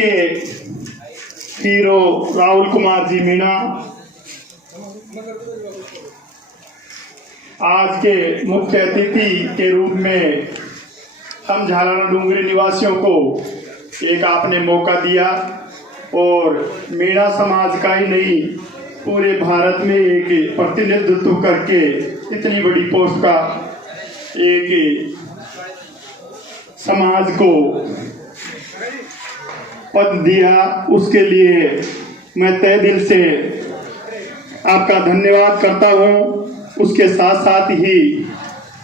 के हीरो राहुल कुमार जी मीणा, आज के मुख्य अतिथि के रूप में हम झालाना डूंगरी निवासियों को एक आपने मौका दिया और मीणा समाज का ही नहीं पूरे भारत में एक प्रतिनिधित्व करके इतनी बड़ी पोस्ट का एक समाज को पद दिया, उसके लिए मैं तहे दिल से आपका धन्यवाद करता हूँ। उसके साथ साथ ही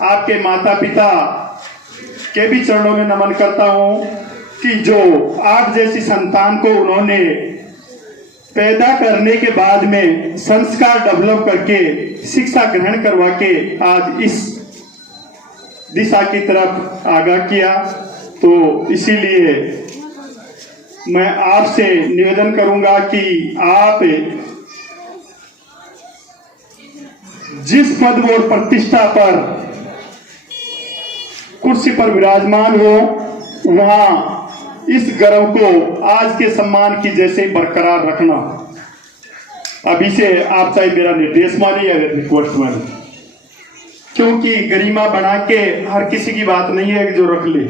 आपके माता पिता के भी चरणों में नमन करता हूँ कि जो आप जैसी संतान को उन्होंने पैदा करने के बाद में संस्कार डेवलप करके शिक्षा ग्रहण करवा के आज इस दिशा की तरफ आगाह किया। तो इसीलिए मैं आपसे निवेदन करूंगा कि आप जिस पद और प्रतिष्ठा पर कुर्सी पर विराजमान हो वहां इस गर्व को आज के सम्मान की जैसे बरकरार रखना। अभी से आप चाहे मेरा निर्देश माने या रिक्वेस्ट माने, क्योंकि गरिमा बना के हर किसी की बात नहीं है जो रख ले।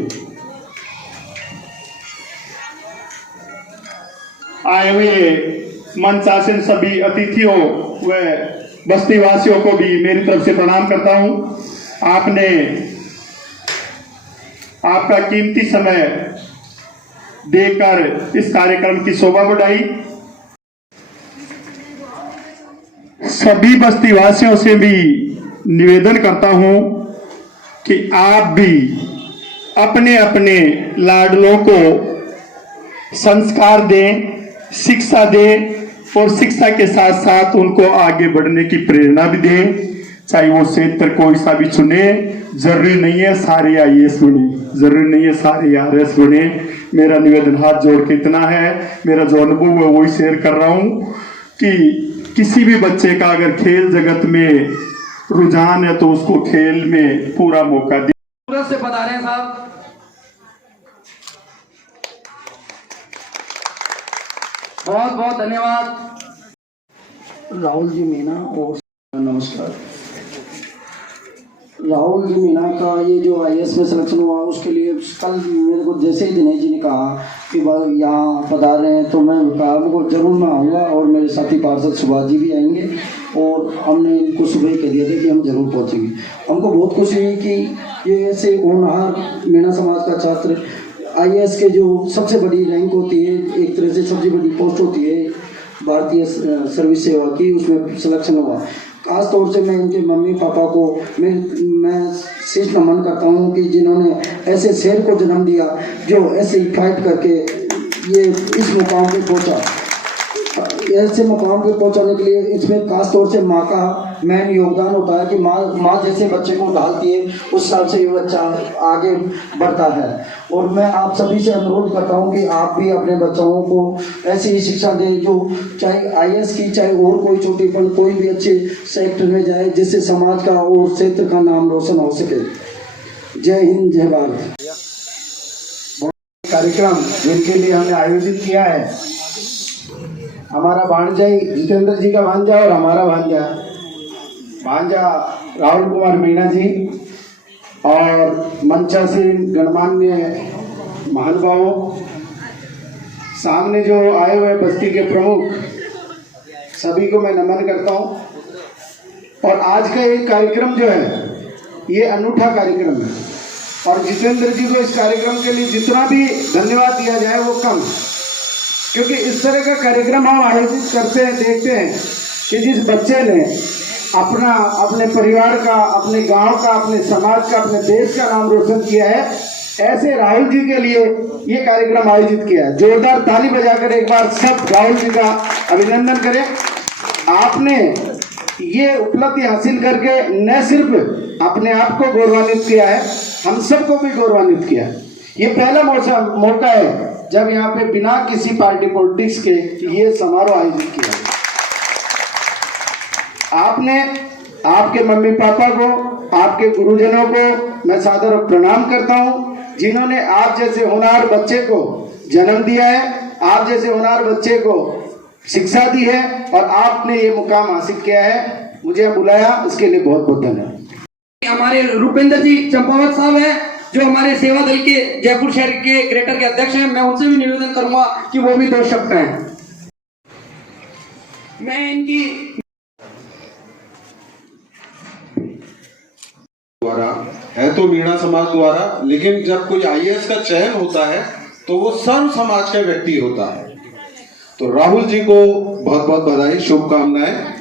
आए हुए मंचासीन सभी अतिथियों व बस्ती वासियों को भी मेरी तरफ से प्रणाम करता हूं। आपने आपका कीमती समय देकर इस कार्यक्रम की शोभा बढ़ाई। सभी बस्ती वासियों से भी निवेदन करता हूं कि आप भी अपने अपने लाडलों को संस्कार दें, शिक्षा दें और शिक्षा के साथ साथ उनको आगे बढ़ने की प्रेरणा भी दें। चाहे वो क्षेत्र कोई सा भी चुने, जरूरी नहीं है सारे IAS बने, जरूरी नहीं है सारे RS बने। मेरा निवेदन हाथ जोड़ के इतना है, मेरा जो अनुभव है वही शेयर कर रहा हूँ कि किसी भी बच्चे का अगर खेल जगत में रुझान है तो उसको खेल में पूरा मौका दे। सूरत से पधारे हैं साहब। बहुत बहुत धन्यवाद। राहुल जी मीणा और नमस्कार। राहुल जी मीणा का ये जो IAS में सिलेक्शन हुआ उसके लिए कल मेरे को जैसे ही दिनेश जी ने कहा कि यहाँ पधार रहे हैं तो मैं कहा मुझको जरूर मैं आऊँगा और मेरे साथी पार्षद सुभाष जी भी आएंगे और हमने इनको सुबह ही कह दिया था कि हम जरूर पहुँचेंगे। हमको बहुत खुशी हुई कि ये ऐसे होनहार मीणा समाज का छात्र IAS के जो सबसे बड़ी रैंक होती है, एक तरह से सबसे बड़ी पोस्ट होती है भारतीय सर्विस सेवा की, उसमें सिलेक्शन हुआ। खास तौर से मैं इनके मम्मी पापा को मैं शीश नमन करता हूँ कि जिन्होंने ऐसे शेर को जन्म दिया जो ऐसे ही फाइट करके ये इस मुकाम पे पहुँचा। ऐसे मुकाम पे पहुँचाने के लिए इसमें खास तौर से माँ का मेन योगदान होता है कि माँ जैसे बच्चे को ढालती है उस साल से ये बच्चा आगे बढ़ता है। और मैं आप सभी से अनुरोध करता हूँ कि आप भी अपने बच्चों को ऐसी ही शिक्षा दें जो चाहे IAS की चाहे और कोई छोटी पल कोई भी अच्छे सेक्टर में जाए जिससे समाज का और क्षेत्र का नाम रोशन हो सके। जय हिंद, जय भारत। कार्यक्रम जिनके लिए हमने आयोजित किया है, हमारा भांजा जितेंद्र जी का भांजा और हमारा भांजा राहुल कुमार मीणा जी और मंचासीन गणमान्य महानुभावों, सामने जो आए हुए बस्ती के प्रमुख सभी को मैं नमन करता हूं। और आज का ये कार्यक्रम जो है ये अनूठा कार्यक्रम है और जितेंद्र जी को इस कार्यक्रम के लिए जितना भी धन्यवाद दिया जाए वो कम, क्योंकि इस तरह का कार्यक्रम हम आयोजित करते हैं, देखते हैं कि जिस बच्चे ने अपने परिवार का, अपने गांव का, अपने समाज का, अपने देश का नाम रोशन किया है, ऐसे राहुल जी के लिए ये कार्यक्रम आयोजित किया है। जोरदार ताली बजाकर एक बार सब राहुल जी का अभिनंदन करें। आपने ये उपलब्धि हासिल करके न सिर्फ अपने आप को गौरवान्वित किया है, हम सबको भी गौरवान्वित किया है। ये पहला मौका है जब यहाँ पे बिना किसी पार्टी पॉलिटिक्स के ये समारोह आयोजित किया है। आपने आपके मम्मी पापा को, आपके गुरुजनों को मैं सादर प्रणाम करता हूँ जिन्होंने आप जैसे होनहार बच्चे को जन्म दिया है आप जैसे होनहार बच्चे को शिक्षा दी है और आपने ये मुकाम हासिल किया है। मुझे बुलाया उसके लिए बहुत बहुत धन्यवाद। हमारे रूपेंद्र जी चंपावत साहब हैं जो हमारे सेवा दल के जयपुर शहर के ग्रेटर के अध्यक्ष हैं। मैं उनसे भी निवेदन करूंगा कि वो भी 2 शब्द हैं। मैं इनकी द्वारा है तो मीणा समाज द्वारा, लेकिन जब कोई आईएएस का चयन होता है तो वो सर्व समाज का व्यक्ति होता है। तो राहुल जी को बहुत बहुत बधाई, शुभकामनाएं।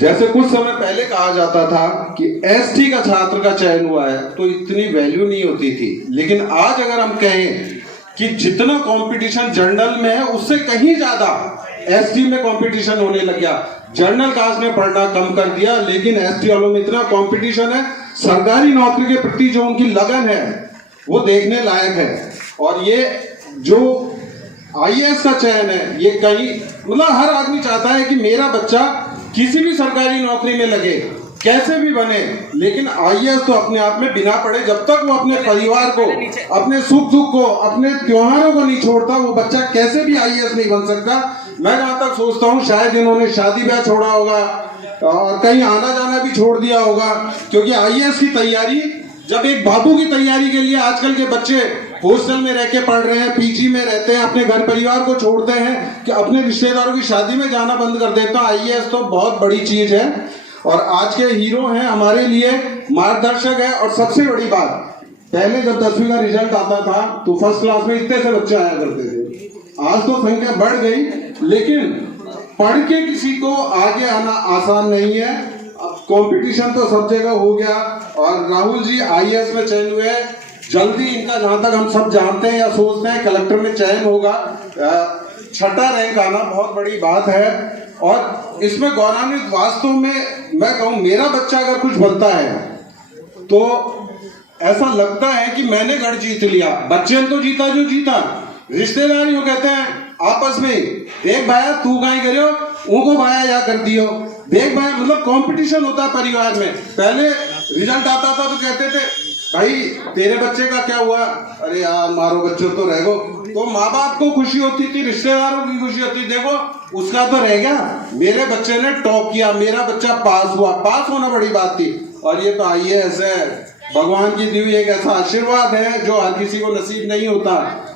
जैसे कुछ समय पहले कहा जाता था कि एसटी का छात्र का चयन हुआ है तो इतनी वैल्यू नहीं होती थी, लेकिन आज अगर हम कहें कि जितना कंपटीशन जनरल में है उससे कहीं ज्यादा एसटी में कंपटीशन होने लग गया। जनरल कास्ट ने पढ़ना कम कर दिया, लेकिन एसटी वालों में इतना कंपटीशन है। सरकारी नौकरी के प्रति जो उनकी लगन है वो देखने लायक है। और ये जो आईएएस का चयन है, ये कहीं मतलब हर आदमी चाहता है कि मेरा बच्चा किसी भी सरकारी नौकरी में लगे, कैसे भी बने, लेकिन आईएएस तो अपने आप में बिना पढ़े, जब तक वो अपने परिवार को, अपने सुख दुख को, अपने त्योहारों को नहीं छोड़ता, वो बच्चा कैसे भी आईएएस नहीं बन सकता। मैं जहां तक सोचता हूँ शायद इन्होंने शादी ब्याह छोड़ा होगा और कहीं आना जाना भी छोड़ दिया होगा, क्योंकि आईएएस की तैयारी, जब एक बाबू की तैयारी के लिए आजकल के बच्चे हॉस्टल में रह के पढ़ रहे हैं, पीजी में रहते हैं, अपने घर परिवार को छोड़ते हैं कि अपने रिश्तेदारों की शादी में जाना बंद कर देते हैं। आईएएस तो बहुत बड़ी चीज है और आज के हीरो हैं, हमारे लिए मार्गदर्शक है। और सबसे बड़ी बात, पहले जब 10वीं का रिजल्ट आता था तो फर्स्ट क्लास में इतने से बच्चे आया करते थे। आज तो संख्या बढ़ गई, लेकिन पढ़ के किसी को आगे आना आसान नहीं है। अब कंपटीशन तो सब जगह हो गया और राहुल जी आईएएस में चयन हुए। जल्दी इनका, जहां तक हम सब जानते हैं या सोचते हैं, कलेक्टर में चयन होगा। 6ठा रैंक आना बहुत बड़ी बात है और इसमें गौरवान्वित, वास्तव में मैं कहूं मेरा बच्चा अगर कुछ बनता है तो ऐसा लगता है कि मैंने गढ़ जीत लिया। बच्चे ने तो जीता जो जीता, रिश्तेदार यूं कहते हैं आपस में, देख भाया तू कहीं करो, उनको भाया या कर दियो, देख भाई, मतलब कंपटीशन होता है परिवार में। पहले रिजल्ट आता था तो कहते थे भाई तेरे बच्चे का क्या हुआ, अरे यार मारो बच्चों तो रह गो। तो माँ बाप को खुशी होती थी, रिश्तेदारों की खुशी होती, देखो उसका तो रह गया, मेरे बच्चे ने टॉप किया, मेरा बच्चा पास हुआ। पास होना बड़ी बात थी। और ये तो आईएएस है, भगवान की दी हुई एक ऐसा आशीर्वाद है जो हर किसी को नसीब नहीं होता।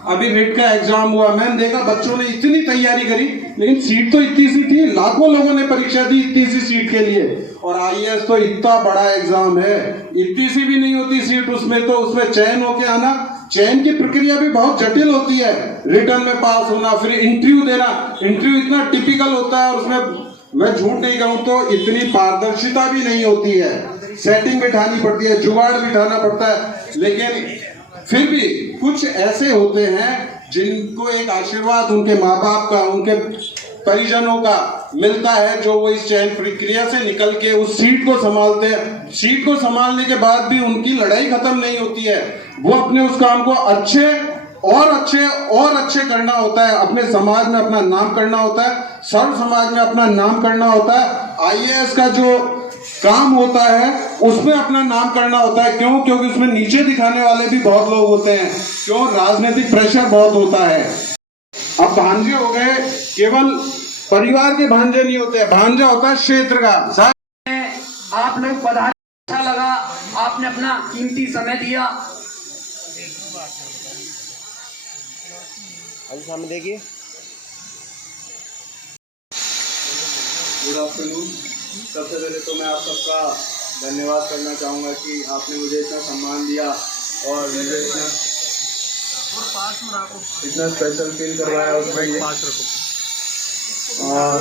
अभी रिट का एग्जाम हुआ, मैंने देखा बच्चों ने इतनी तैयारी करी, लेकिन सीट तो इतनी सी थी, लाखों लोगों ने परीक्षा दी इतनी सी सीट के लिए। और आईएएस तो इतना बड़ा एग्जाम है, इतनी सी भी नहीं होती सीट उसमें, तो उसमें चयन होके आना, चयन की प्रक्रिया भी बहुत जटिल होती है। रिटर्न में पास होना, फिर इंटरव्यू देना, इंटरव्यू इतना टिपिकल होता है और उसमें मैं झूठ नहीं कहूं तो इतनी पारदर्शिता भी नहीं होती है। सेटिंग बिठानी पड़ती है, जुगाड़ बिठाना पड़ता है, लेकिन फिर भी कुछ ऐसे होते हैं जिनको एक आशीर्वाद उनके माँ बाप का, उनके परिजनों का मिलता है, जो वो इस चयन प्रक्रिया से निकल के उस सीट को संभालते हैं। सीट को संभालने के बाद भी उनकी लड़ाई खत्म नहीं होती है, वो अपने उस काम को अच्छे और अच्छे करना होता है, अपने समाज में अपना नाम करना होता है, सर्व समाज में अपना नाम करना होता है। आईएएस का जो काम होता है उसमें अपना नाम करना होता है। क्यों? क्योंकि उसमें नीचे दिखाने वाले भी बहुत लोग होते हैं। क्यों? राजनीतिक प्रेशर बहुत होता है। अब भांजे हो गए, केवल परिवार के भांजे नहीं होते, भांजा होता है क्षेत्र का। आप लोग पधारे, अच्छा लगा, आपने अपना कीमती समय दिया। सामने देखिए। Good afternoon. सबसे पहले तो मैं आप सबका धन्यवाद करना चाहूँगा कि आपने मुझे इतना सम्मान दिया और मुझे इतना स्पेशल फील करवाया उसके लिए। और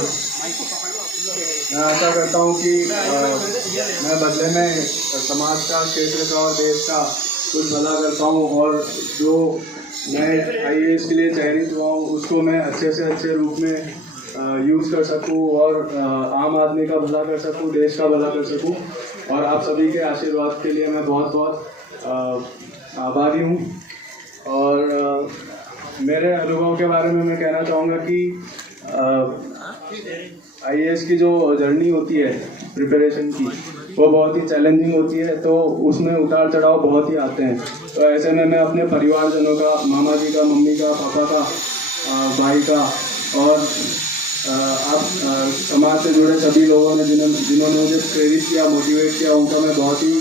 मैं आशा करता हूँ कि मैं बदले में समाज का, क्षेत्र का और देश का कुछ भला कर पाऊँ और जो मैं आईएएस के लिए चयनित हुआ हूँ उसको मैं अच्छे से अच्छे रूप में यूज़ कर सकूं और आम आदमी का भला कर सकूं, देश का भला कर सकूं। और आप सभी के आशीर्वाद के लिए मैं बहुत बहुत आभारी हूं। और मेरे अनुभव के बारे में मैं कहना चाहूँगा कि आईएएस की जो जर्नी होती है प्रिपरेशन की, वो बहुत ही चैलेंजिंग होती है, तो उसमें उतार चढ़ाव बहुत ही आते हैं। तो ऐसे में मैं अपने परिवारजनों का, मामा जी का, मम्मी का, पापा का, भाई का और आप समाज से जुड़े सभी लोगों ने जिन्होंने मुझे प्रेरित किया, मोटिवेट किया, उनका मैं बहुत ही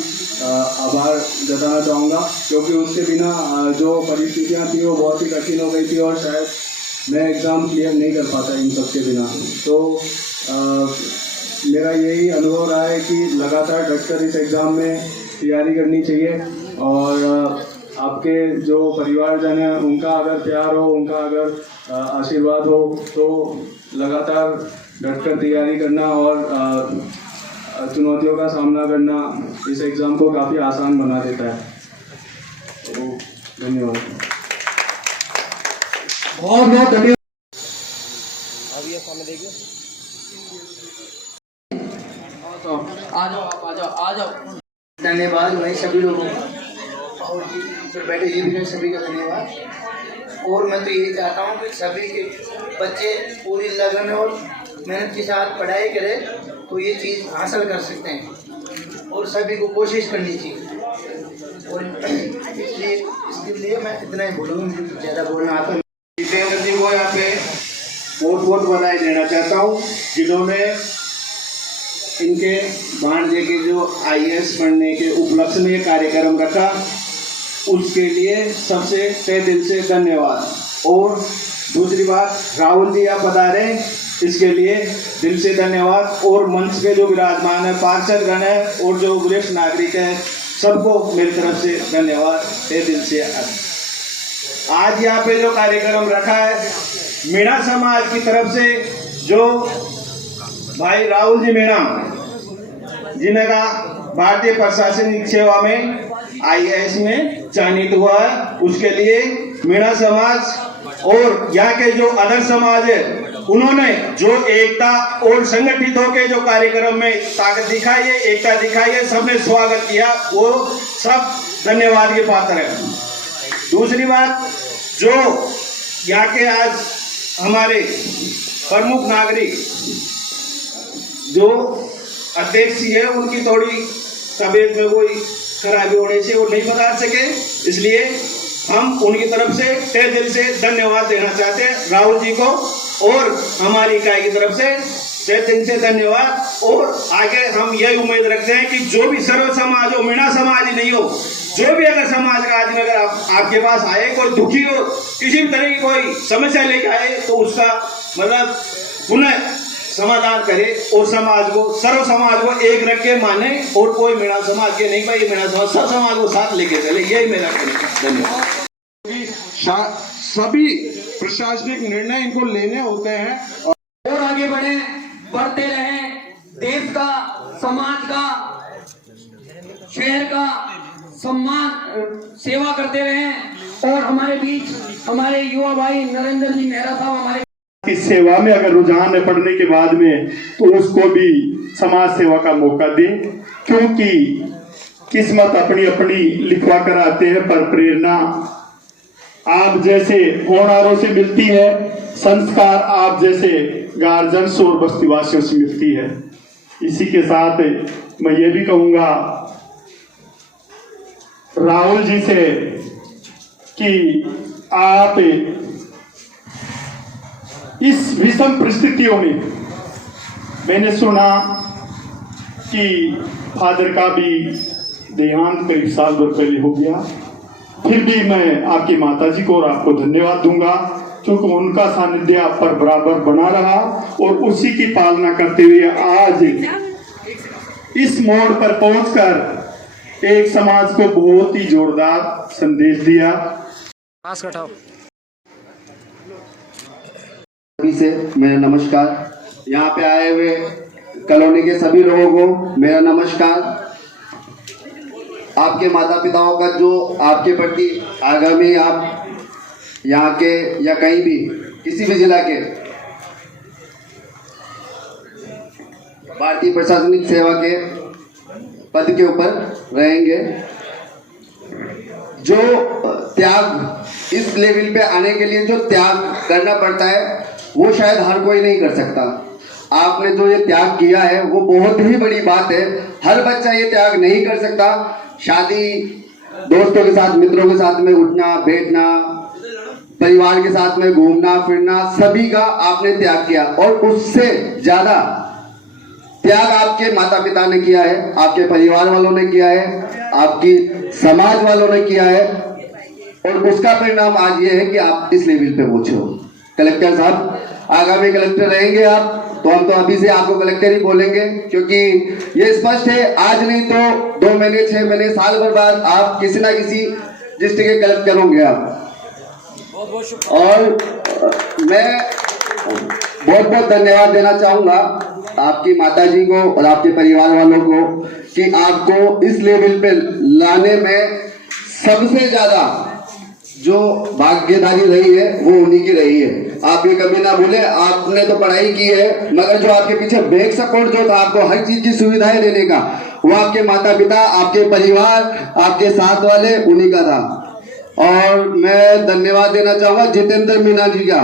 आभार जताना चाहूँगा, क्योंकि उसके बिना जो परिस्थितियाँ थी वो बहुत ही कठिन हो गई थी और शायद मैं एग्ज़ाम क्लियर नहीं कर पाता इन सब के बिना। तो मेरा यही अनुभव रहा है कि लगातार डटकर इस एग्ज़ाम में तैयारी करनी चाहिए और आपके जो परिवारजन हैं उनका अगर प्यार हो, उनका अगर आशीर्वाद हो तो लगातार डटकर तैयारी करना और चुनौतियों का सामना करना इस एग्ज़ाम को काफ़ी आसान बना देता है। तो धन्यवाद। बहुत बहुत धन्यवाद। आ जाओ, आप आ जाओ। धन्यवाद भाई सभी लोगों को, और फिर बैठे ये भी सभी का धन्यवाद। और मैं तो यही चाहता हूँ कि सभी के बच्चे पूरी लगन और मेहनत के साथ पढ़ाई करें तो ये चीज़ हासिल कर सकते हैं, और सभी को कोशिश करनी चाहिए। और इसलिए इसके लिए मैं इतना ही बोलूँगा, मुझे ज़्यादा बोलना आता है। जितेंद्र जी को यहाँ पे बहुत बहुत बधाई देना चाहता हूँ, जिन्होंने इनके भांजे के जो IAS पढ़ने के उपलक्ष्य में ये कार्यक्रम रखा, उसके लिए सबसे तहे दिल से धन्यवाद। और दूसरी बात, राहुल जी आप पधारे, इसके लिए दिल से धन्यवाद। और मंच पे जो विराजमान है, पार्षदगण है और जो वरिष्ठ नागरिक है, सबको मेरी तरफ से धन्यवाद, तहे दिल से। आज यहाँ पे जो कार्यक्रम रखा है, मीणा समाज की तरफ से जो भाई राहुल जी मीणा, जिनका भारतीय प्रशासनिक सेवा में IAS में चयनित हुआ है, उसके लिए मीणा समाज और यहाँ के जो अदर समाज है, उन्होंने जो एकता और संगठित होकर जो कार्यक्रम में ताकत दिखाई है, एकता दिखाई है, सबने स्वागत किया, वो सब धन्यवाद के पात्र है। दूसरी बात, जो यहाँ के आज हमारे प्रमुख नागरिक जो अध्यक्ष है, उनकी थोड़ी तबीयत में कोई खराबी होने से वो नहीं पधार सके, इसलिए हम उनकी तरफ से तहे दिल से धन्यवाद देना चाहते हैं राहुल जी को, और हमारी इकाई की तरफ से तहे दिल से धन्यवाद। और आगे हम यही उम्मीद रखते हैं कि जो भी सर्व समाज हो, मीणा समाज ही नहीं हो, जो भी अगर समाज का आदमी अगर आपके पास आए, कोई दुखी हो, किसी भी तरह की कोई समस्या लेके आए, तो उसका मतलब पुनः समाधान करे और समाज को, सर्व समाज को एक रख के माने, और कोई मीणा समाज के नहीं, भाई मीणा समाज सब समाज को साथ लेके चले, यही मेरा धन्यवाद। सभी प्रशासनिक निर्णय इनको लेने होते हैं और आगे बढ़े, बढ़ते रहें, देश का, समाज का, शहर का सम्मान सेवा करते रहें। और हमारे बीच हमारे युवा भाई नरेंद्र जी नेहरा साहब हमारे की सेवा में अगर रुझान है पढ़ने के बाद में, तो उसको भी समाज सेवा का मौका दें, क्योंकि किस्मत अपनी अपनी लिखवा कर आते हैं, पर प्रेरणा आप जैसे होनहारों से मिलती है, संस्कार आप जैसे गार्जियन और बस्तीवासियों से मिलती है। इसी के साथ मैं ये भी कहूँगा राहुल जी से कि आप इस विषम परिस्थितियों में, मैंने सुना कि फादर का भी देहांत करीब साल भर पहले हो गया, फिर भी मैं आपकी माताजी को और आपको धन्यवाद दूंगा, क्योंकि उनका सानिध्य आप पर बराबर बना रहा, और उसी की पालना करते हुए आज इस मोड़ पर पहुंचकर एक समाज को बहुत ही जोरदार संदेश दिया। सभी से मेरा नमस्कार। यहाँ पे आए हुए कॉलोनी के सभी लोगों को मेरा नमस्कार। आपके माता पिताओं का जो आपके प्रति आगामी आप यहाँ के या कहीं भी किसी भी जिला के भारतीय प्रशासनिक सेवा के पद के ऊपर रहेंगे, जो त्याग इस लेवल पे आने के लिए जो त्याग करना पड़ता है, वो शायद हर कोई नहीं कर सकता। आपने जो ये त्याग किया है वो बहुत ही बड़ी बात है। हर बच्चा ये त्याग नहीं कर सकता। शादी, दोस्तों के साथ, मित्रों के साथ में उठना बैठना, परिवार के साथ में घूमना फिरना, सभी का आपने त्याग किया। और उससे ज्यादा त्याग आपके माता पिता ने किया है, आपके परिवार वालों ने किया है, आपकी समाज वालों ने किया है। और उसका परिणाम आज ये है कि आप इस लेवल पे पहुंचे हो। कलेक्टर साहब, आगामी कलेक्टर रहेंगे आप, तो हम तो अभी से आपको कलेक्टर ही बोलेंगे, क्योंकि ये स्पष्ट है आज नहीं तो 2 महीने 6 महीने साल भर बाद आप किसी ना किसी डिस्ट्रिक्ट के कलेक्टर होंगे आप। और मैं बहुत बहुत धन्यवाद देना चाहूंगा आपकी माताजी को और आपके परिवार वालों को कि आपको इस लेवल पे लाने में सबसे ज्यादा जो भाग्यदारी रही है वो उन्हीं की रही है। आप ये कभी ना भूले, आपने तो पढ़ाई की है, मगर जो आपके पीछे बैक सपोर्ट जो था आपको हर चीज की सुविधाएं देने का, वो आपके माता पिता, आपके परिवार, आपके साथ वाले, उन्हीं का था। और मैं धन्यवाद देना चाहूंगा जितेंद्र मीना जी का,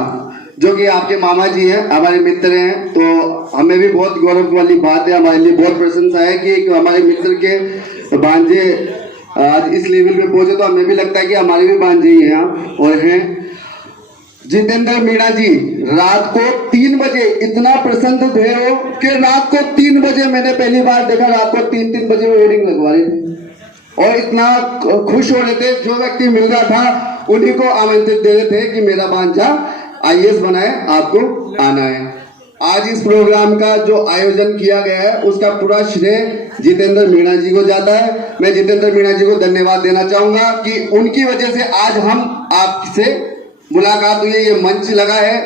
जो कि आपके मामा जी हैं, हमारे मित्र हैं। तो हमें भी बहुत गौरव वाली बात है, हमारे लिए बहुत प्रशंसा है कि हमारे मित्र के भांजे आज इस लेवल पे पहुंचे। तो हमें भी लगता है कि हमारे भी भांजे ही हैं और हैं। जितेंद्र मीणा जी रात को 3 बजे इतना प्रसन्न थे वो कि रात को 3 बजे मैंने पहली बार देखा, रात को 3-3 बजे वो वेडिंग लगवा रहे थे और इतना खुश हो रहे थे। जो व्यक्ति मिल रहा था उन्हीं को आमंत्रित दे रहे थे कि मेरा भांजा IAS बनाए, आपको आना है। आज इस प्रोग्राम का जो आयोजन किया गया है उसका पूरा श्रेय जितेंद्र मीणा जी को जाता है। मैं जितेंद्र मीणा जी को धन्यवाद देना चाहूंगा कि उनकी वजह से आज हम आपसे मुलाकात हुई है, ये मंच लगा है,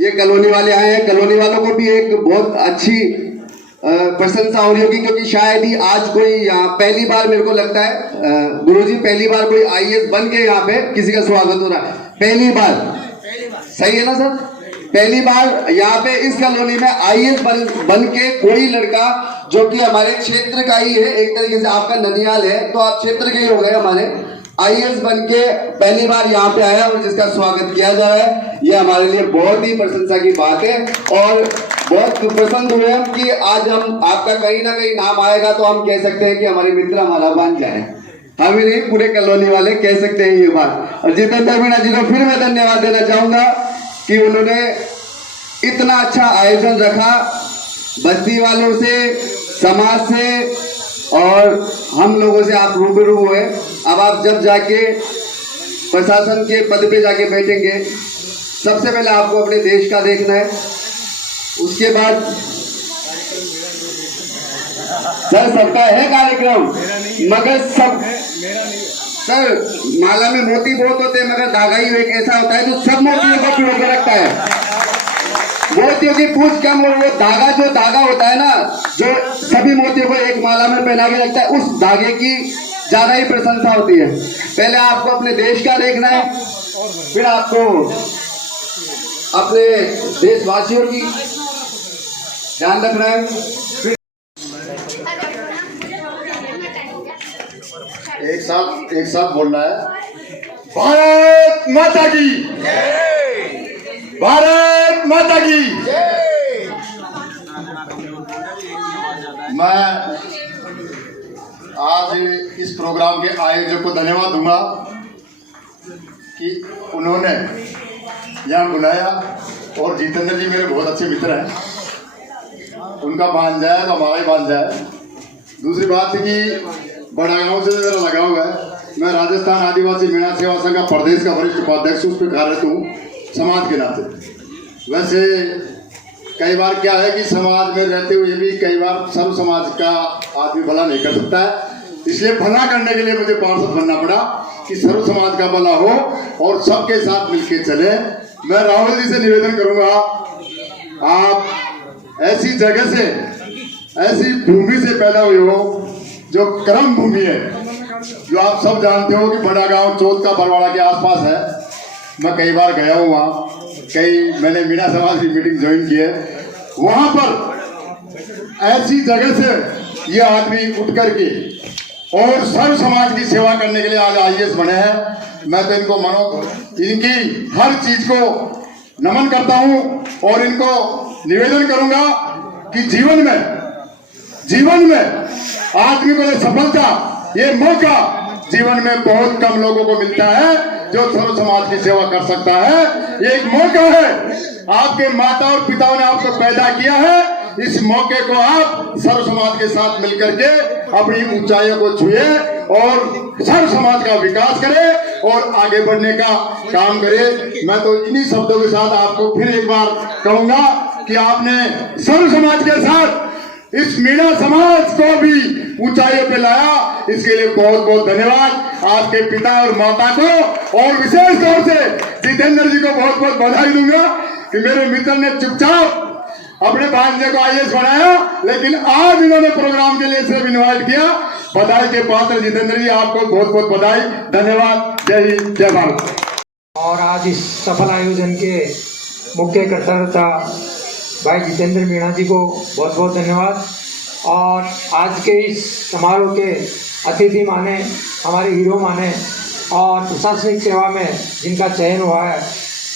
ये कॉलोनी वाले आए हैं। कॉलोनी वालों को भी एक बहुत अच्छी प्रशंसा हो रही होगी, क्योंकि शायद ही आज कोई यहाँ पहली बार, मेरे को लगता है गुरुजी पहली बार कोई IAS बन के यहाँ पे किसी का स्वागत हो रहा है। पहली बार, सही है ना सर? पहली बार यहाँ पे इस कॉलोनी में IAS बन के कोई लड़का जो कि हमारे क्षेत्र का ही है, एक तरीके से आपका ननियाल है तो आप क्षेत्र के ही हो गए हमारे, IAS बन के पहली बार यहाँ पे आया और जिसका स्वागत किया जा रहा है, ये हमारे लिए बहुत ही प्रशंसा की बात है। और बहुत प्रसन्न हुए हम कि आज हम आपका कहीं ना कहीं नाम आएगा तो हम कह सकते हैं कि हमारे मित्र हमारा भांजा है। हम ही नहीं, पूरे कॉलोनी वाले कह सकते हैं ये बात। और जितेंद्र मीणा जी को फिर मैं धन्यवाद देना चाहूंगा कि उन्होंने इतना अच्छा आयोजन रखा, बस्ती वालों से, समाज से और हम लोगों से आप रूबरू हुए। अब आप जब जाके प्रशासन के पद पे जाके बैठेंगे, सबसे पहले आपको अपने देश का देखना है, उसके बाद सर सबका है कार्यक्रम, मगर सब सर माला में मोती बहुत होते हैं मगर धागा ही एक ऐसा होता है जो सब मोतियों को पिरो के रखता है। मोतियों की पूंछ कम और वो धागा जो धागा होता है ना, जो सभी मोतियों को एक माला में पहना के रखता है, उस धागे की ज्यादा ही प्रशंसा होती है। पहले आपको अपने देश का देखना है, फिर आपको अपने देशवासियों की ध्यान रखना है। फिर एक साथ बोलना है, भारत माता की, भारत माता की। मैं आज इस प्रोग्राम के आयोजक को धन्यवाद दूंगा कि उन्होंने यहाँ बुलाया। और जितेंद्र जी मेरे बहुत अच्छे मित्र हैं, उनका भांजा है तो हमारा ही भांजा है। दूसरी बात है कि बड़ा गांव से मेरा लगाव है। मैं राजस्थान आदिवासी मीणा सेवा संघ का प्रदेश का वरिष्ठ उपाध्यक्ष उस पर कार्यरत हूँ समाज के नाते। वैसे कई बार क्या है कि समाज में रहते हुए भी कई बार सर्व समाज का आदमी भला नहीं कर सकता है, इसलिए भला करने के लिए मुझे पार्षद बनना पड़ा कि सर्व समाज का भला हो और सबके साथ मिलके चले। मैं राहुल जी से निवेदन करूंगा, आप ऐसी जगह से, ऐसी भूमि से पैदा हुए हो जो कर्म भूमि है, जो आप सब जानते हो कि बड़ा गांव चौथ का बरवाड़ा के आसपास है। मैं कई बार गया हूँ वहाँ, मैंने मीणा समाज की मीटिंग ज्वाइन की है। वहाँ पर ऐसी जगह से ये आदमी उठ करके और सर्व समाज की सेवा करने के लिए आज IAS बने हैं। मैं तो इनको इनकी हर चीज को नमन करता हूँ और इनको निवेदन करूंगा कि जीवन में आदमी को ये सफलता, ये मौका जीवन में बहुत कम लोगों को मिलता है जो सर्व समाज की सेवा कर सकता है। ये एक मौका है, आपके माता और पिताओं ने आपको पैदा किया है, इस मौके को आप सर्व समाज के साथ मिलकर के अपनी ऊंचाइयों को छुए और सर्व समाज का विकास करे और आगे बढ़ने का काम करे। मैं तो इन्हीं शब्दों के साथ आपको फिर एक बार कहूंगा कि आपने सर्व समाज के साथ इस मीणा समाज को भी ऊंचाइयों पे लाया, इसके लिए बहुत बहुत धन्यवाद आपके पिता और माता को, और विशेष तौर से जितेंद्र जी को बहुत बहुत बधाई दूंगा कि मेरे मित्र ने चुपचाप अपने भांजे को आईएएस बनाया, लेकिन आज इन्होंने प्रोग्राम के लिए सिर्फ इन्वाइट किया। बधाई के पात्र जितेंद्र जी, आपको बहुत बहुत बधाई, धन्यवाद। जय हिंद, जय भारत। और आज इस सफल आयोजन के मुख्य कर्ता भाई जितेंद्र मीणा जी को बहुत बहुत धन्यवाद। और आज के इस समारोह के अतिथि माने, हमारे हीरो माने और प्रशासनिक सेवा में जिनका चयन हुआ है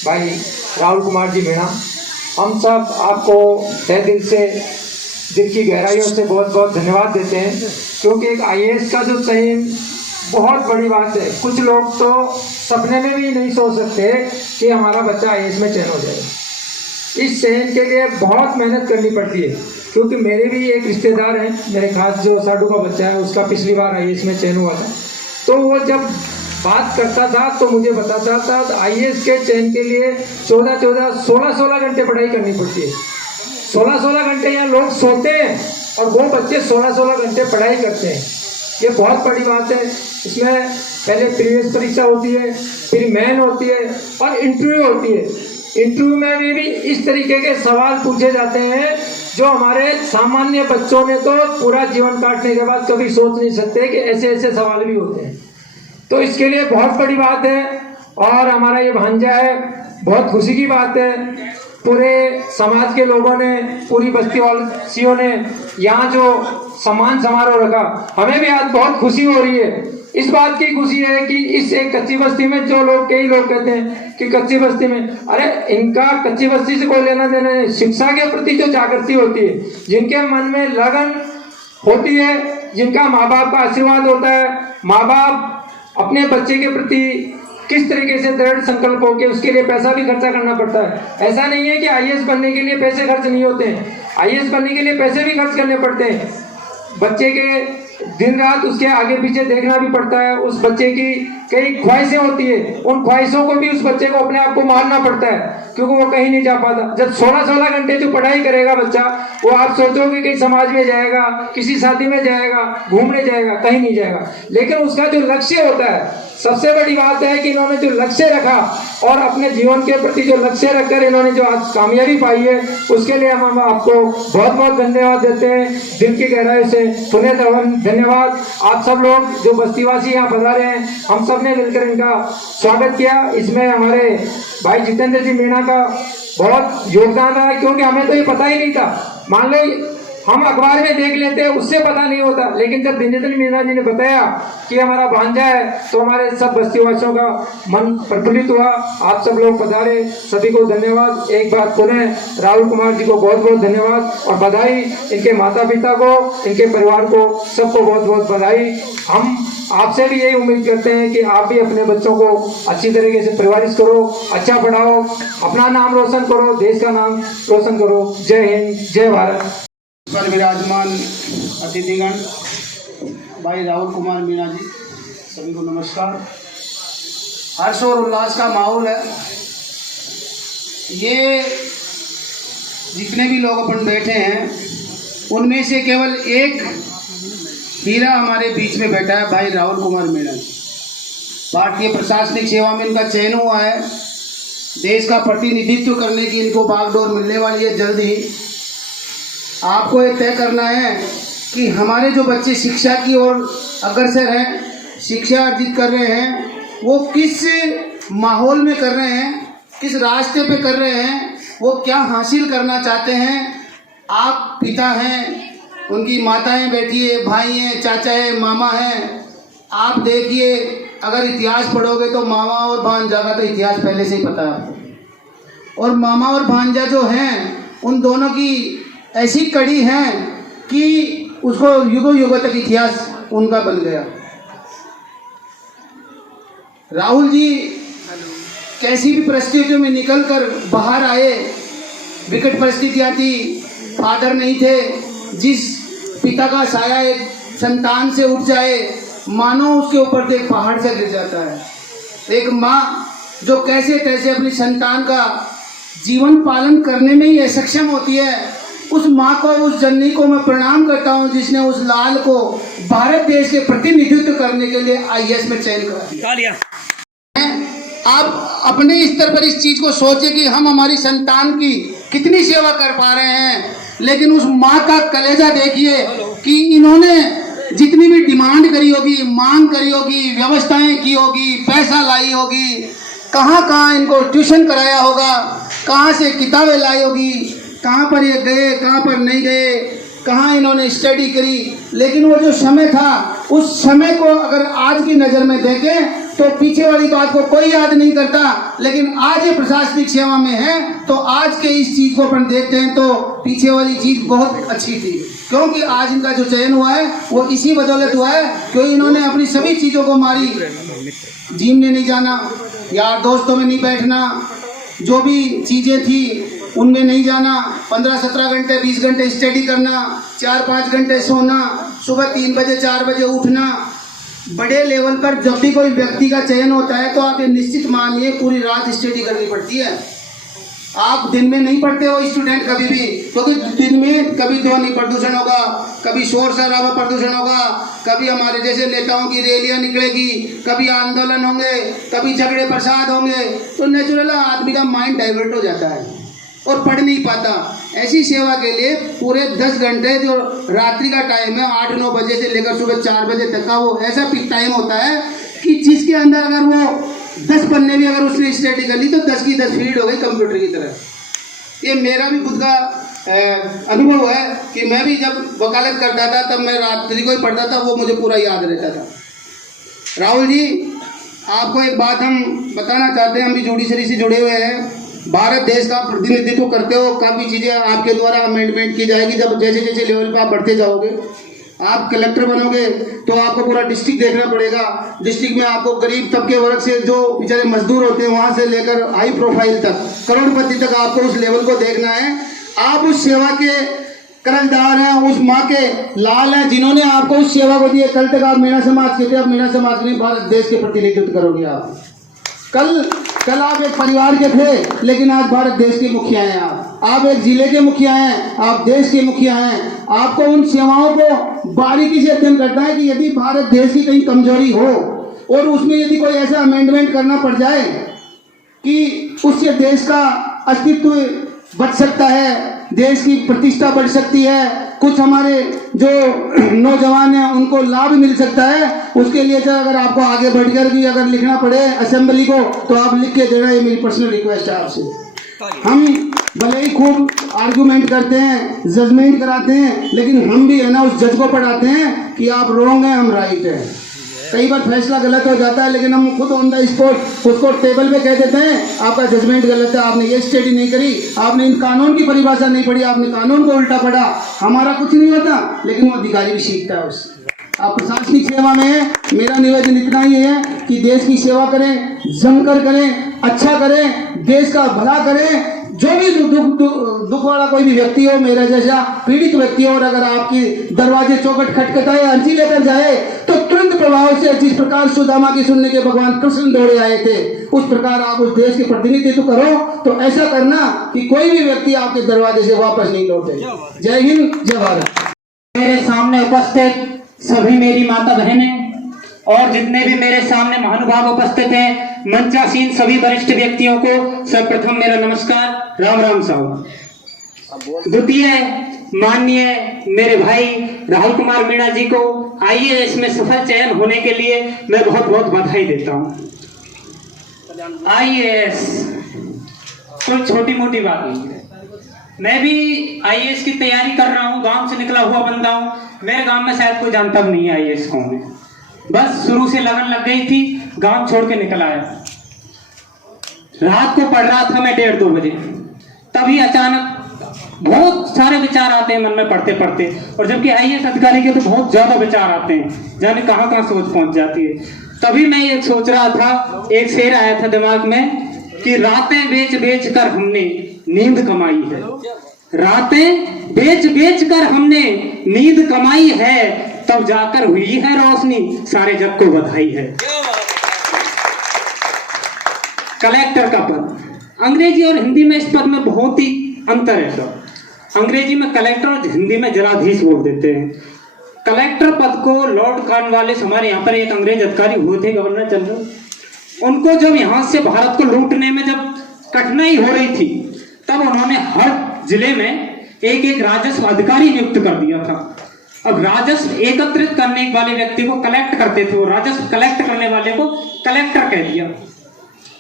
भाई राहुल कुमार जी मीणा, हम सब आपको तहे दिल से, दिल की गहराइयों से बहुत बहुत धन्यवाद देते हैं, क्योंकि एक आईएएस का जो चयन बहुत बड़ी बात है। कुछ लोग तो सपने में भी नहीं सोच सकते कि हमारा बच्चा आईएएस में चयन हो जाएगा। इस चयन के लिए बहुत मेहनत करनी पड़ती है, क्योंकि मेरे भी एक रिश्तेदार हैं, मेरे खास जो साडू का बच्चा है, उसका पिछली बार आईएएस में चयन हुआ था। तो वो जब बात करता था तो मुझे बताता था आईएएस के चयन के लिए 16 घंटे पढ़ाई करनी पड़ती है। 16 घंटे यहाँ लोग सोते हैं और वो बच्चे 16 घंटे पढ़ाई करते हैं। ये बहुत बड़ी बात है। इसमें पहले प्रीवियस परीक्षा होती है, फिर मेन होती है और इंटरव्यू होती है। इंटरव्यू में भी इस तरीके के सवाल पूछे जाते हैं जो हमारे सामान्य बच्चों ने तो पूरा जीवन काटने के बाद कभी सोच नहीं सकते कि ऐसे ऐसे सवाल भी होते हैं। तो इसके लिए बहुत बड़ी बात है। और हमारा ये भांजा है, बहुत खुशी की बात है। पूरे समाज के लोगों ने, पूरी बस्ती वासियों ने यहाँ जो सम्मान समारोह रखा, हमें भी आज बहुत खुशी हो रही है। इस बात की खुशी है कि इस एक कच्ची बस्ती में जो लोग, कई लोग कहते हैं कि कच्ची बस्ती में, अरे इनका कच्ची बस्ती से कोई लेना देना नहीं। शिक्षा के प्रति जो जागृति होती है, जिनके मन में लगन होती है, जिनका माँ बाप का आशीर्वाद होता है, माँ बाप अपने बच्चे के प्रति किस तरीके से दृढ़ संकल्प होकर उसके लिए पैसा भी खर्चा करना पड़ता है। ऐसा नहीं है कि आईएएस बनने के लिए पैसे खर्च नहीं होते हैं, आईएएस बनने के लिए पैसे भी खर्च करने पड़ते हैं। बच्चे के दिन रात उसके आगे पीछे देखना भी पड़ता है। उस बच्चे की कई ख्वाहिशें होती है, उन ख्वाहिशों को भी उस बच्चे को अपने आप को मारना पड़ता है, क्योंकि वो कहीं नहीं जा पाता। जब 16 घंटे जो पढ़ाई करेगा बच्चा, वो आप सोचोगे कि समाज में जाएगा, किसी शादी में जाएगा, घूमने जाएगा, कहीं नहीं जाएगा। लेकिन उसका जो लक्ष्य होता है, सबसे बड़ी बात है कि इन्होंने जो लक्ष्य रखा और अपने जीवन के प्रति जो लक्ष्य रखकर इन्होंने जो आज कामयाबी पाई है, उसके लिए हम आपको बहुत बहुत धन्यवाद देते हैं, दिल की गहराई से पुनः धन्यवाद। आप सब लोग जो बस्तीवासी यहाँ पधारे हैं, हम सब ने मिलकर इनका स्वागत किया। इसमें हमारे भाई जितेंद्र जी मीणा का बहुत योगदान रहा, क्योंकि हमें तो ये पता ही नहीं था। मान लो हम अखबार में देख लेते, उससे पता नहीं होता, लेकिन जब जितेंद्र मीणा जी ने बताया कि हमारा भांजा है, तो हमारे सब बस्तीवासियों का मन प्रफुल्लित हुआ। आप सब लोग पधारे, सभी को धन्यवाद। एक बार पुनः राहुल कुमार जी को बहुत बहुत धन्यवाद और बधाई। इनके माता पिता को, इनके परिवार को, सबको बहुत बहुत बधाई। हम आपसे भी यही उम्मीद करते हैं कि आप भी अपने बच्चों को अच्छी तरीके से परवरिश करो, अच्छा पढ़ाओ, अपना नाम रोशन करो, देश का नाम रोशन करो। जय हिंद, जय भारत। पर विराजमान अतिथिगण, भाई राहुल कुमार मीणा जी, सभी को नमस्कार। हर्ष और उल्लास का माहौल है। ये जितने भी लोग अपन बैठे हैं, उनमें से केवल एक हीरा हमारे बीच में बैठा है, भाई राहुल कुमार मीणा जी। भारतीय प्रशासनिक सेवा में इनका चयन हुआ है। देश का प्रतिनिधित्व करने की इनको बागडोर मिलने वाली है जल्द ही। आपको ये तय करना है कि हमारे जो बच्चे शिक्षा की ओर अग्रसर हैं, शिक्षा अर्जित कर रहे हैं, वो किस माहौल में कर रहे हैं, किस रास्ते पे कर रहे हैं, वो क्या हासिल करना चाहते हैं। आप पिता हैं, उनकी माताएं बैठी है, भाई हैं, चाचा है, मामा हैं। आप देखिए, अगर इतिहास पढ़ोगे तो मामा और भांजा का तो इतिहास पहले से ही पता है आपको। और मामा और भांजा जो हैं, उन दोनों की ऐसी कड़ी हैं कि उसको युगों युगों तक इतिहास उनका बन गया। राहुल जी कैसी भी परिस्थितियों में निकलकर बाहर आए, विकट परिस्थितियाँ थी, फादर नहीं थे, जिस पिता का साया एक संतान से उठ जाए मानो उसके ऊपर से एक पहाड़ से गिर जाता है। एक माँ जो कैसे कैसे अपनी संतान का जीवन पालन करने में ही असक्षम होती है, उस माँ को, उस जननी को मैं प्रणाम करता हूँ जिसने उस लाल को भारत देश के प्रतिनिधित्व करने के लिए IAS में चयन करा दिया। आप अपने स्तर पर इस चीज को सोचे कि हम हमारी संतान की कितनी सेवा कर पा रहे हैं, लेकिन उस माँ का कलेजा देखिए कि इन्होंने जितनी भी डिमांड करी होगी, मांग करी होगी, व्यवस्थाएं की होगी, पैसा लाई होगी, कहाँ कहाँ इनको ट्यूशन कराया होगा, कहाँ से किताबें लाई होगी, कहाँ पर ये गए, कहाँ पर नहीं गए, कहाँ इन्होंने स्टडी करी, लेकिन वो जो समय था उस समय को अगर आज की नज़र में देखें तो पीछे वाली बात को कोई याद नहीं करता, लेकिन आज ये प्रशासनिक सेवा में है तो आज के इस चीज़ को अपन देखते हैं तो पीछे वाली चीज़ बहुत अच्छी थी, क्योंकि आज इनका जो चयन हुआ है वो इसी बदौलत हुआ है क्योंकि इन्होंने अपनी सभी चीज़ों को मारी। जिम में नहीं जाना, यार दोस्तों में नहीं बैठना, जो भी चीज़ें थी उनमें नहीं जाना, 15-17 घंटे 20 घंटे स्टडी करना, 4-5 घंटे सोना, सुबह 3 बजे 4 बजे उठना। बड़े लेवल पर जब भी कोई व्यक्ति का चयन होता है तो आप ये निश्चित मानिए पूरी रात स्टडी करनी पड़ती है। आप दिन में नहीं पढ़ते हो स्टूडेंट कभी भी, क्योंकि दिन में कभी ध्वनि प्रदूषण होगा, कभी शोर शराबा प्रदूषण होगा, कभी हमारे जैसे नेताओं की रैलियां निकलेगी, कभी आंदोलन होंगे, कभी झगड़े प्रसाद होंगे, तो नेचुरल आदमी का माइंड डाइवर्ट हो जाता है और पढ़ नहीं पाता। ऐसी सेवा के लिए पूरे 10 घंटे जो रात्रि का टाइम है 8-9 बजे से लेकर सुबह 4 बजे तक का वो ऐसा पिक टाइम होता है कि जिसके अंदर अगर वो 10 पन्ने भी अगर उसने स्टडी कर ली तो 10 की 10 फीड हो गई कंप्यूटर की तरह। ये मेरा भी खुद का अनुभव है कि मैं भी जब वकालत करता था तब मैं रात्रि को ही पढ़ता था, वो मुझे पूरा याद रहता था। राहुल जी, आपको एक बात हम बताना चाहते हैं, हम भी जुडिशरी से जुड़े हुए हैं, भारत देश का प्रतिनिधित्व करते हो, काफ़ी चीज़ें आपके द्वारा अमेंडमेंट की जाएगी। जब जैसे जैसे लेवल पर आप बढ़ते जाओगे, आप कलेक्टर बनोगे तो आपको पूरा डिस्ट्रिक्ट देखना पड़ेगा। डिस्ट्रिक्ट में आपको गरीब तबके वर्ग से जो बेचारे मजदूर होते हैं वहाँ से लेकर हाई प्रोफाइल तक, करोड़पति तक आपको उस लेवल को देखना है। आप उस सेवा के कर्जदार हैं, उस माँ के लाल हैं जिन्होंने आपको उस सेवा को दी है। कल तक आप मीणा समाज के थे, अब मीणा समाज नहीं, भारत देश के प्रतिनिधित्व करोगे आप। कल आप एक परिवार के थे, लेकिन आज भारत देश के मुखिया हैं आप एक जिले के मुखिया हैं, आप देश के मुखिया हैं। आपको उन सेवाओं को बारीकी से अध्ययन करना है कि यदि भारत देश की कहीं कमजोरी हो और उसमें यदि कोई ऐसा अमेंडमेंट करना पड़ जाए कि उससे देश का अस्तित्व बच सकता है, देश की प्रतिष्ठा बढ़ सकती है, कुछ हमारे जो नौजवान हैं उनको लाभ मिल सकता है, उसके लिए अगर आपको आगे बढ़कर भी अगर लिखना पड़े असेंबली को तो आप लिख के देना, ये मेरी पर्सनल रिक्वेस्ट है आपसे। हम भले ही खूब आर्गूमेंट करते हैं, जजमेंट कराते हैं, लेकिन हम भी है ना उस जज को पढ़ाते हैं कि आप रॉन्ग हैं, हम राइट हैं। कई बार फैसला गलत हो जाता है, लेकिन हम खुद ऑन द स्पॉट उसको टेबल पे कह देते हैं आपका जजमेंट गलत है, आपने ये स्टडी नहीं करी, आपने इन कानून की परिभाषा नहीं पढ़ी, आपने कानून को उल्टा पढ़ा। हमारा कुछ नहीं होता, लेकिन वो अधिकारी भी सीखता है उससे। आप प्रशासनिक सेवा में हैं, मेरा निवेदन इतना ही है कि देश की सेवा करें, जमकर करें, अच्छा करें, देश का भला करें। जो भी दुख वाला कोई भी व्यक्ति हो, मेरा जैसा पीड़ित व्यक्ति हो, और अगर आपकी दरवाजे चौखट खटखटाए, अर्जी लेकर जाए तो तुरंत प्रभाव से जिस प्रकार सुदामा की सुनने के भगवान कृष्ण दौड़े आए थे, उस प्रकार आप उस देश के प्रतिनिधित्व करो। तो ऐसा करना कि कोई भी व्यक्ति आपके दरवाजे से वापस नहीं लौटे। जय हिंद, जय भारत। मेरे सामने उपस्थित सभी मेरी माता बहनें और जितने भी मेरे सामने महानुभाव उपस्थित हैं, मंचासीन सभी वरिष्ठ व्यक्तियों को सर्वप्रथम मेरा नमस्कार, राम राम साहब। द्वितीय माननीय मेरे भाई राहुल कुमार मीणा जी को IAS में सफल चयन होने के लिए मैं बहुत बहुत बधाई देता हूँ। IAS कोई छोटी मोटी बात नहीं है। मैं भी IAS की तैयारी कर रहा हूँ, गांव से निकला हुआ बंदा हूँ। मेरे गांव में शायद कोई जानता भी नहीं है IAS कौन है, बस शुरू से लगन लग गई थी, गांव छोड़ के निकल आया। रात को पढ़ रहा था मैं 1:30-2 बजे, तभी अचानक बहुत सारे विचार आते हैं मन में पढ़ते पढ़ते, और जबकि आईएएस अधिकारी के तो बहुत ज्यादा विचार आते हैं, जाने कहाँ कहाँ सोच पहुंच जाती है। तभी मैं ये सोच रहा था, एक शेर आया था दिमाग में कि रातें बेच बेच कर हमने नींद कमाई है, रातें बेच बेच कर हमने नींद कमाई है, तब जाकर हुई है रोशनी, सारे जग को बधाई है। कलेक्टर का पद, अंग्रेजी और हिंदी में इस पद में बहुत ही अंतर है सर। अंग्रेजी में कलेक्टर और हिंदी में जिलाधीश बोल देते हैं। कलेक्टर पद को लॉर्ड कॉर्नवालिस, हमारे यहाँ पर एक अंग्रेज अधिकारी हुए थे, गवर्नर जनरल, उनको जब यहाँ से भारत को लूटने में जब कठिनाई हो रही थी, तब उन्होंने हर जिले में एक एक राजस्व अधिकारी नियुक्त कर दिया था। अब राजस्व एकत्रित करने वाले व्यक्ति को कलेक्ट करते थे, वो राजस्व कलेक्ट करने वाले को कलेक्टर कह दिया।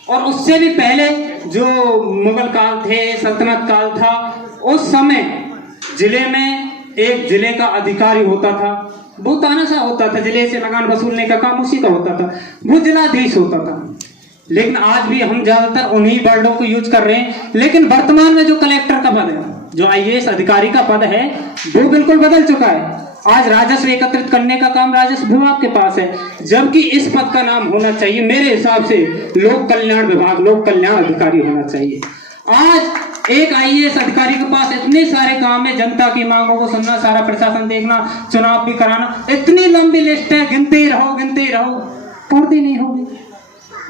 और उससे भी पहले जो मुगल काल थे, सल्तनत काल था, उस समय जिले में एक जिले का अधिकारी होता था, वो तानाशाह होता था, जिले से लगान वसूलने का काम उसी का होता था, वो जिलाधीश होता था। लेकिन आज भी हम ज्यादातर उन्हीं वर्डों को यूज कर रहे हैं। लेकिन वर्तमान में जो कलेक्टर का पद है, जो आईएएस अधिकारी का पद है, वो बिल्कुल बदल चुका है। आज राजस्व एकत्रित करने का काम राजस्व विभाग के पास है, जबकि इस पद का नाम होना चाहिए मेरे हिसाब से लोक कल्याण विभाग, लोक कल्याण अधिकारी होना चाहिए। आज एक आईएएस अधिकारी के पास इतने सारे काम है, जनता की मांगों को सुनना, सारा प्रशासन देखना, चुनाव भी कराना, इतनी लंबी लिस्ट है, गिनते ही रहो, पूर्ति नहीं होगी।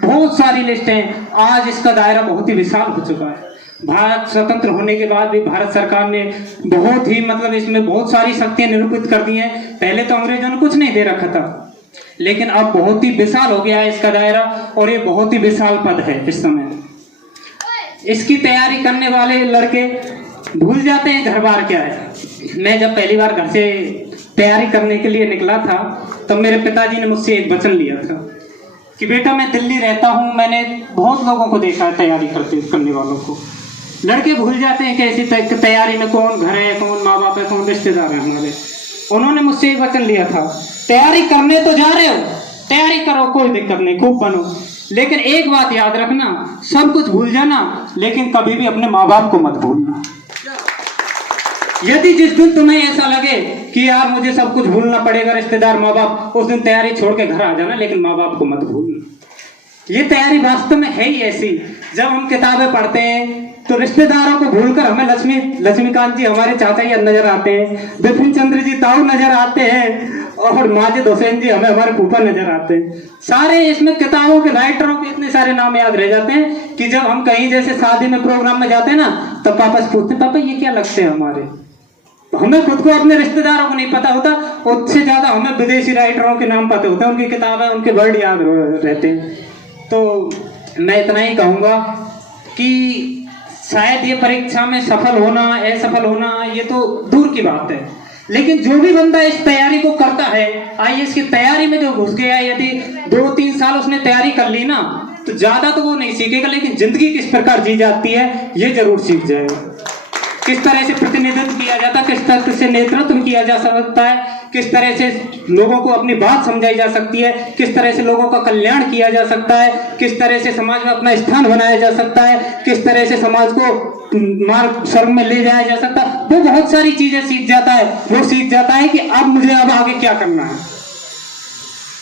बहुत सारी लिस्ट है। आज इसका दायरा बहुत ही विशाल हो चुका है। भारत स्वतंत्र होने के बाद भी भारत सरकार ने बहुत ही इसमें बहुत सारी शक्तियां निरूपित कर दी हैं। पहले तो अंग्रेजों ने कुछ नहीं दे रखा था, लेकिन अब बहुत ही विशाल हो गया है इसका दायरा, और ये बहुत ही विशाल पद है इस समय। इसकी तैयारी करने वाले लड़के भूल जाते हैं घर बार क्या है। मैं जब पहली बार घर से तैयारी करने के लिए निकला था, तब मेरे पिताजी ने मुझसे एक वचन लिया था कि बेटा मैं दिल्ली रहता हूँ, मैंने बहुत लोगों को देखा है तैयारी करने वालों को। लड़के भूल जाते हैं कि ऐसी तैयारी में कौन घर है, कौन माँ बाप है, कौन रिश्तेदार है हमारे। उन्होंने मुझसे एक वचन लिया था, तैयारी करने तो जा रहे हो, तैयारी करो, कोई दिक्कत नहीं, खूब बनो, लेकिन एक बात याद रखना, सब कुछ भूल जाना, लेकिन कभी भी अपने माँ बाप को मत भूलना। यदि जिस दिन तुम्हें ऐसा लगे कि यार मुझे सब कुछ भूलना पड़ेगा, रिश्तेदार, माँ बाप, उस दिन तैयारी छोड़ के घर आ जाना, लेकिन माँ बाप को मत भूलना। ये तैयारी वास्तव में है ही ऐसी। जब हम किताबें पढ़ते हैं तो रिश्तेदारों को भूलकर हमें लक्ष्मीकांत जी हमारे चाचा जी नजर आते हैं, बिपिन चंद्र जी ताऊ नजर आते हैं, और माजिद हुसैन जी हमें हमारे फूफा नजर आते हैं। सारे इसमें किताबों के राइटरों के इतने सारे नाम याद रह जाते हैं कि जब हम कहीं जैसे शादी में प्रोग्राम में जाते हैं ना, तब पापा से पूछते, पापा ये क्या लगते हैं हमारे। हमें खुद को अपने रिश्तेदारों को नहीं पता होता, उससे ज्यादा हमें विदेशी राइटरों के नाम पता होते हैं, उनकी किताबें, उनके वर्ड याद रहते हैं। तो मैं इतना ही कहूंगा कि शायद ये परीक्षा में सफल होना, असफल होना, ये तो दूर की बात है, लेकिन जो भी बंदा इस तैयारी को करता है, आईएएस की तैयारी में जो घुस गया, यदि 2-3 साल उसने तैयारी कर ली ना, तो ज्यादा तो वो नहीं सीखेगा, लेकिन जिंदगी किस प्रकार जी जाती है ये जरूर सीख जाएगा। किस तरह से प्रतिनिधित्व किया जाता है, किस तरह से नेतृत्व किया जा सकता है, किस तरह से लोगों को अपनी बात समझाई जा सकती है, किस तरह से लोगों का कल्याण किया जा सकता है, किस तरह से समाज में अपना स्थान बनाया जा सकता है, किस तरह से समाज को मार्ग स्वर्ग में ले जाया जा सकता है, वो बहुत सारी चीजें सीख जाता है। वो सीख जाता है कि अब मुझे अब आगे क्या करना है।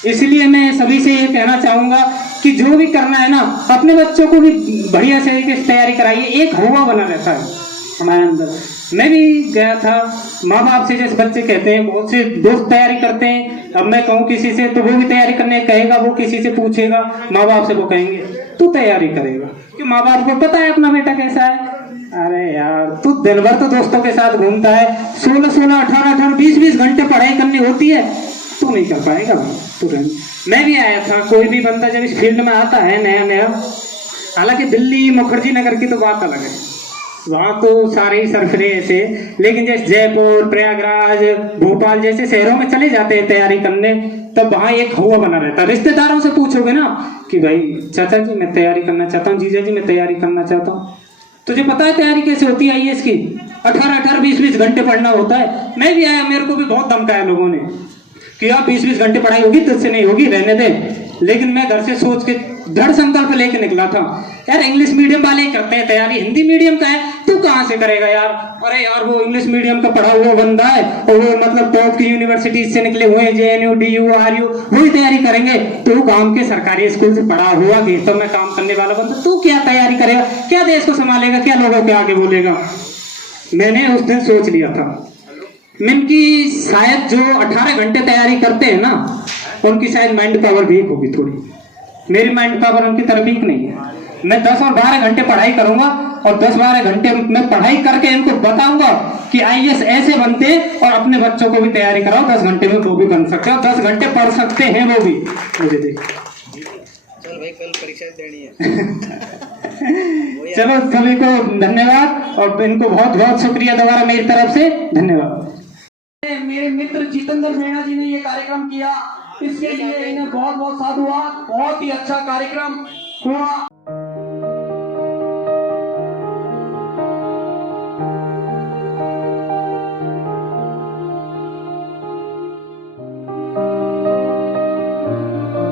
इसलिए मैं सभी से ये कहना चाहूंगा कि जो भी करना है ना, अपने बच्चों को भी बढ़िया से तैयारी कराइए। एक हवा बना रहता है हमारे अंदर। मैं भी गया था, माँ बाप से जैसे बच्चे कहते हैं, बहुत से दोस्त तैयारी करते हैं, अब मैं कहूँ किसी से तो वो भी तैयारी करने कहेगा, वो किसी से पूछेगा, माँ बाप से वो कहेंगे तू तैयारी करेगा, क्योंकि माँ बाप को पता है अपना बेटा कैसा है। अरे यार तू दिन भर तो दोस्तों के साथ घूमता है, 16-16, 18-18, 20-20 घंटे पढ़ाई करनी होती है, तू नहीं कर पाएगा तुरंत। मैं भी आया था, कोई भी बंदा जब इस फील्ड में आता है नया, हालांकि दिल्ली मुखर्जी नगर की तो बात अलग है, वहाँ तो सारे ही सरफरे ऐसे, लेकिन जैसे जयपुर, प्रयागराज, भोपाल जैसे शहरों में चले जाते हैं तैयारी करने, तब वहाँ एक हवा बना रहता है। रिश्तेदारों से पूछोगे ना कि भाई चाचा जी मैं तैयारी करना चाहता हूँ, जीजा जी मैं तैयारी करना चाहता हूँ, तुझे पता है तैयारी कैसे होती है आईएएस की? 18-18, 20-20 घंटे पढ़ना होता है। मैं भी आया, मेरे को भी बहुत धमकाया लोगों ने कि आप 20-20 घंटे पढ़ाई होगी, तुझसे नहीं होगी, रहने दे। लेकिन मैं घर से सोच के दृढ़ संकल्प लेके निकला था यार इंग्लिश मीडियम वाले ही करते हैं तैयारी, हिंदी मीडियम का है तू कहाँ से करेगा यार। अरे यार वो इंग्लिश मीडियम का पढ़ा हुआ बंदा है और वो मतलब टॉप की यूनिवर्सिटी से निकले हुए हैं, JNU DU RU वही तैयारी करेंगे। तू गांव के सरकारी स्कूल से पढ़ा हुआ खेतों में काम करने वाला बंदा, तू क्या तैयारी करेगा, क्या देश को संभालेगा, क्या लोगों के आगे बोलेगा। मैंने उस दिन सोच लिया था इनकी शायद जो 18 घंटे तैयारी करते हैं ना उनकी शायद माइंड पावर वीक होगी थोड़ी, मेरी माइंड पावर उनकी तरह वीक नहीं है। मैं 10 और 12 घंटे पढ़ाई करूंगा और 10-12 घंटे में पढ़ाई करके इनको बताऊंगा कि IAS ऐसे बनते और अपने बच्चों को भी तैयारी कराओ, 10 घंटे में वो भी बन सकते हैं, 10 घंटे पढ़ सकते हैं वो भी। मुझे देख चल भाई कल परीक्षा देनी है। चलो सभी को धन्यवाद और इनको बहुत बहुत शुक्रिया दोबारा मेरी तरफ से, धन्यवाद। मेरे मित्र जितेंद्र मीणा जी ने ये कार्यक्रम किया, इसके लिए इन्हें बहुत बहुत साधुवाद। बहुत ही अच्छा कार्यक्रम हुआ।